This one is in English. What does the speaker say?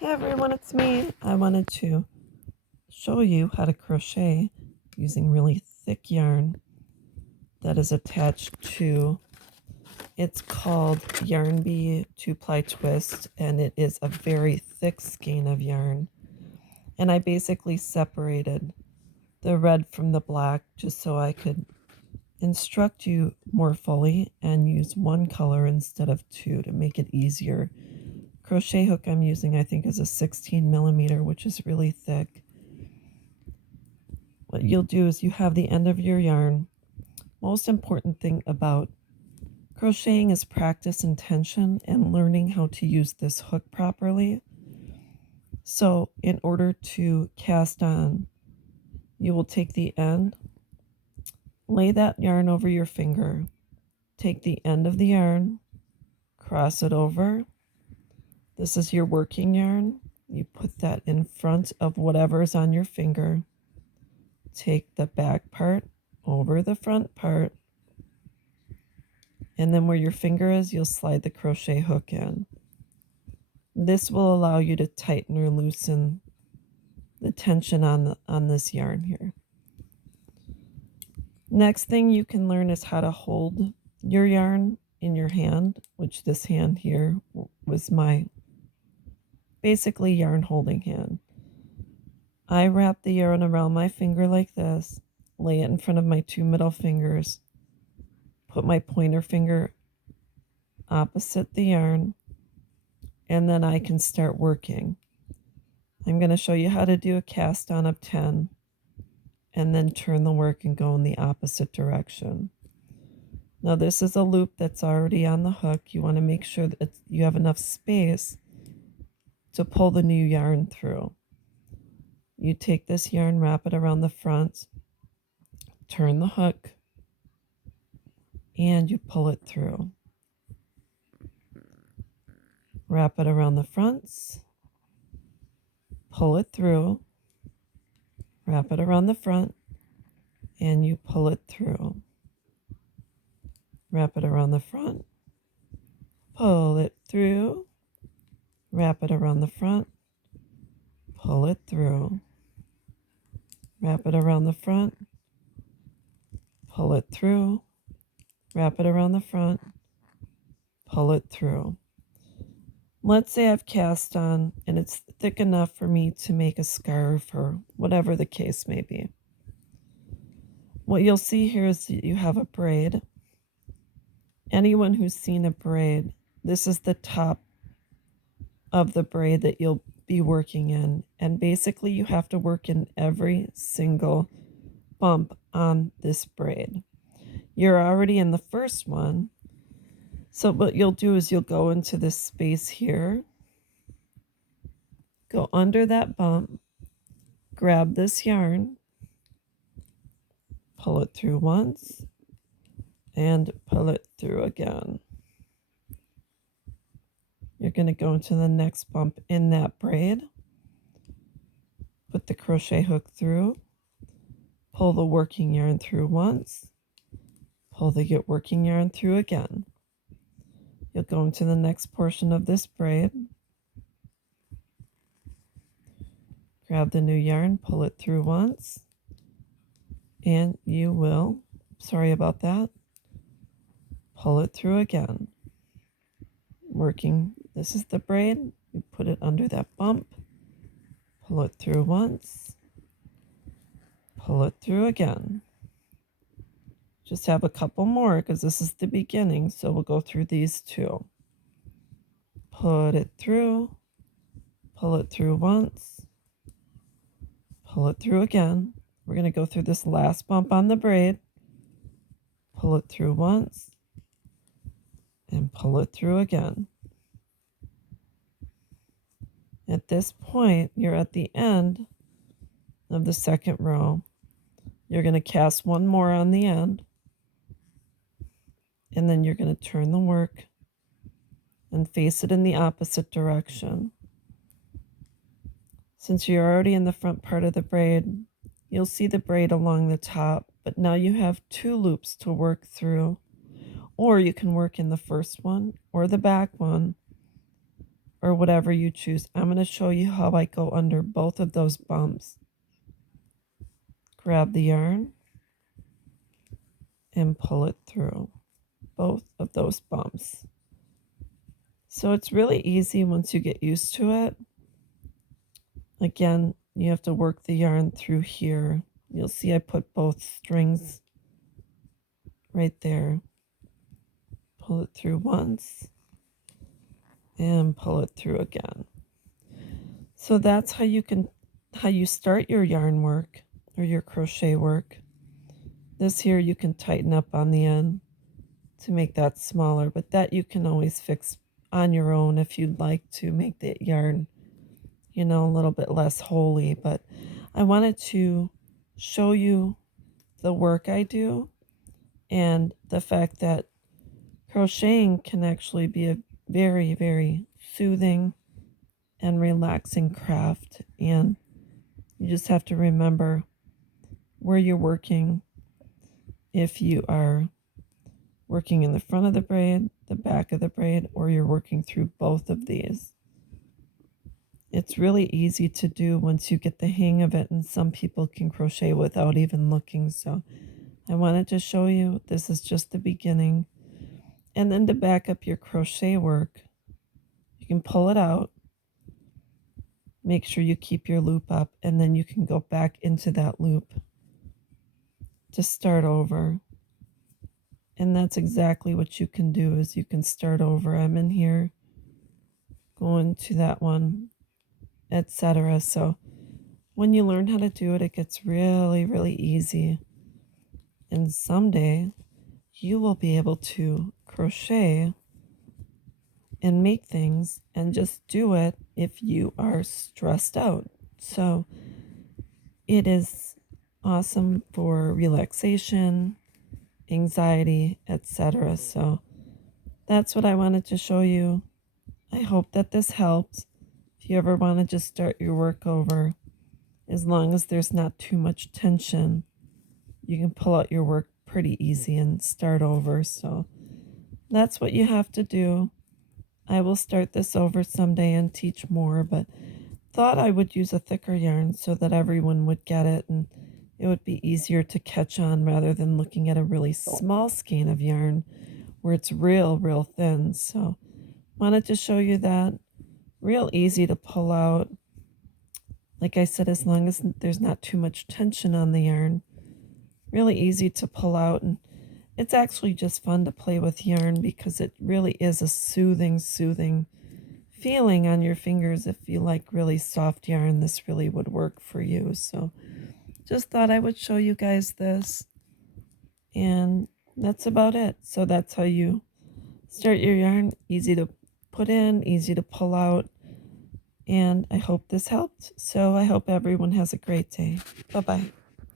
Hey everyone, it's me. I wanted to show you how to crochet using really thick yarn that is attached to, it's called Yarn Bee 2-ply twist, and it is a very thick skein of yarn. And I basically separated the red from the black just so I could instruct you more fully and use one color instead of two to make it easier. Crochet hook I'm using I think is a 16 millimeter, which is really thick. What you'll do is you have the end of your yarn. Most important thing about crocheting is practice and tension and learning how to use this hook properly. So in order to cast on, you will take the end, lay that yarn over your finger, take the end of the yarn, cross it over. This is your working yarn. You put that in front of whatever is on your finger. Take the back part over the front part, and then where your finger is, you'll slide the crochet hook in. This will allow you to tighten or loosen the tension on this yarn here. Next thing you can learn is how to hold your yarn in your hand, which this hand here was my basically yarn holding hand. I wrap the yarn around my finger like this, lay it in front of my two middle fingers, put my pointer finger opposite the yarn, and then I can start working. I'm going to show you how to do a cast on of 10 and then turn the work and go in the opposite direction. Now this is a loop that's already on the hook. You want to make sure that you have enough space to pull the new yarn through. You take this yarn, wrap it around the front, turn the hook, and you pull it through. Wrap it around the fronts, pull it through, wrap it around the front, and you pull it through. Wrap it around the front, pull it through, wrap it around the front, pull it through. Wrap it around the front, pull it through, wrap it around the front, pull it through. Let's say I've cast on and it's thick enough for me to make a scarf or whatever the case may be. What you'll see here is that you have a braid. Anyone who's seen a braid, this is the top of the braid that you'll be working in. And basically you have to work in every single bump on this braid. You're already in the first one. So what you'll do is you'll go into this space here, go under that bump, grab this yarn, pull it through once, and pull it through again. You're going to go into the next bump in that braid, put the crochet hook through, pull the working yarn through once, pull the working yarn through again. You'll go into the next portion of this braid, grab the new yarn, pull it through once, and you will, sorry about that, pull it through again. Working, this is the braid, you put it under that bump, pull it through once, pull it through again. Just have a couple more because this is the beginning, so we'll go through these two. Put it through, pull it through once, pull it through again. We're going to go through this last bump on the braid, pull it through once, and pull it through again. At this point, you're at the end of the second row. You're going to cast one more on the end, and then you're going to turn the work and face it in the opposite direction. Since you're already in the front part of the braid, you'll see the braid along the top, but now you have two loops to work through, or you can work in the first one or the back one or whatever you choose. I'm going to show you how I go under both of those bumps. Grab the yarn and pull it through both of those bumps. So it's really easy once you get used to it. Again, you have to work the yarn through here. You'll see I put both strings right there. Pull it through once and pull it through again. So that's how you start your yarn work or your crochet work. This here you can tighten up on the end to make that smaller, but that you can always fix on your own if you'd like to make the yarn, a little bit less holy. But I wanted to show you the work I do and the fact that crocheting can actually be a very, very soothing and relaxing craft. And you just have to remember where you're working. If you are working in the front of the braid, the back of the braid, or you're working through both of these. It's really easy to do once you get the hang of it, and some people can crochet without even looking. So I wanted to show you, this is just the beginning. And then to back up your crochet work, you can pull it out, make sure you keep your loop up, and then you can go back into that loop to start over. And that's exactly what you can do, is you can start over. I'm in here going to that one, etc. So when you learn how to do it, it gets really, really easy. And someday you will be able to crochet and make things and just do it if you are stressed out. So it is awesome for relaxation, anxiety, etc. So that's what I wanted to show you. I hope that this helped. If you ever want to just start your work over, as long as there's not too much tension, you can pull out your work pretty easy and start over. So that's what you have to do. I will start this over someday and teach more, but thought I would use a thicker yarn so that everyone would get it and it would be easier to catch on rather than looking at a really small skein of yarn where it's real thin. So wanted to show you that. Real easy to pull out. Like I said, as long as there's not too much tension on the yarn, really easy to pull out. And it's actually just fun to play with yarn because it really is a soothing feeling on your fingers. If you like really soft yarn, this really would work for you. So just thought I would show you guys this. And that's about it. So that's how you start your yarn. Easy to put in, easy to pull out. And I hope this helped. So I hope everyone has a great day. Bye-bye.